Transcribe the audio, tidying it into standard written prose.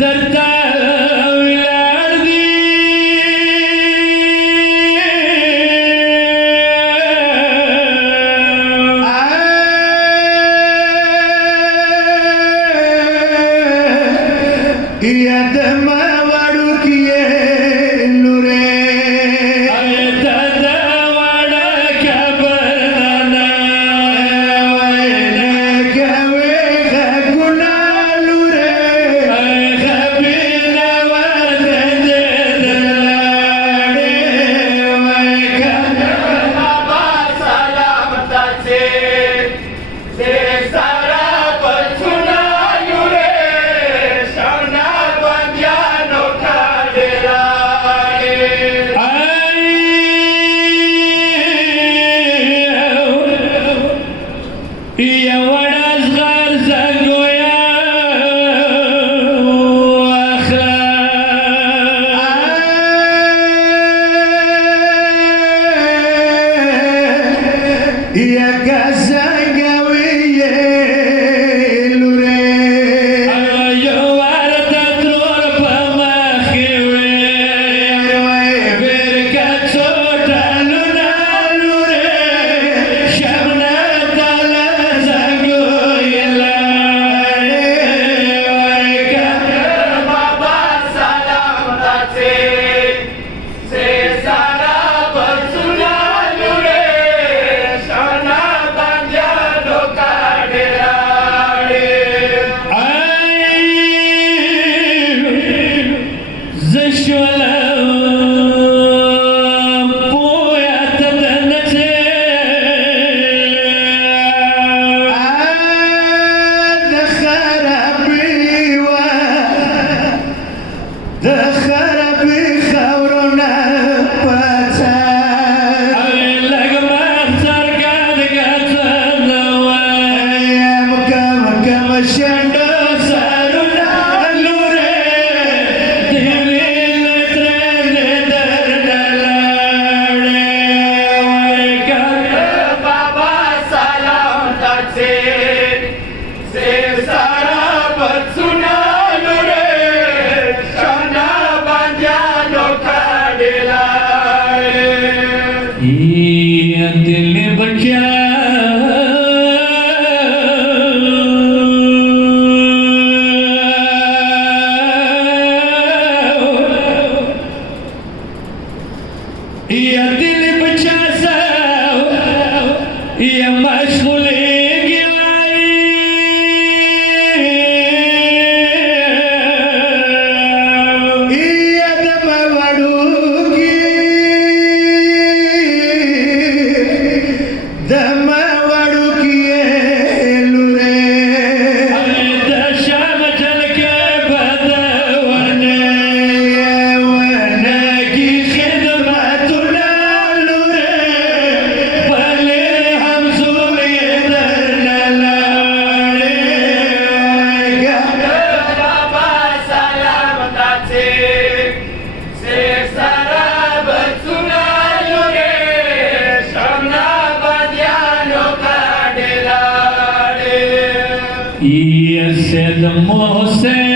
درتا ولاړ دي یادم وړوکې لورې د وړه کبرنه ویلې کوي غږونه لورې غبینه ورته دې لاړې وای بابا سلام تاسې دې سارا پچونا یورې شانا بندیانو کاډلاړې یو وړه زغر زنګویا یکه زنګوي لورې یو وار د ترور په مخ کې وې بیرکه څوټلونه لورې شمنه تله زنګوی لاړې وای بابا سلام تاسې دې سارا پچونا یورې شانا بندیانو کاډلاړې زشولم پویا تدنچه د خرابې وه د خرابې خاورونه پڅه لږ مخسر ګد ګڅن وای مکم شنډه سرونه لورې دیویل ترنه درنه لاړې وای بابا سلام تاسې دې سارا پڅونا لورې شانا بندیانو کاډلاړې دل بچا یا دل بچا سا یا مشغول یادم وړوکې دم وړوکې لورې د شام جلکه بدونه ونګي خدمتونه لورې بلې همزولې درنه لاړې بابا سلام تاسې دې سارا پڅونا لورې شانا بندیانو کاډلاړې سید محسن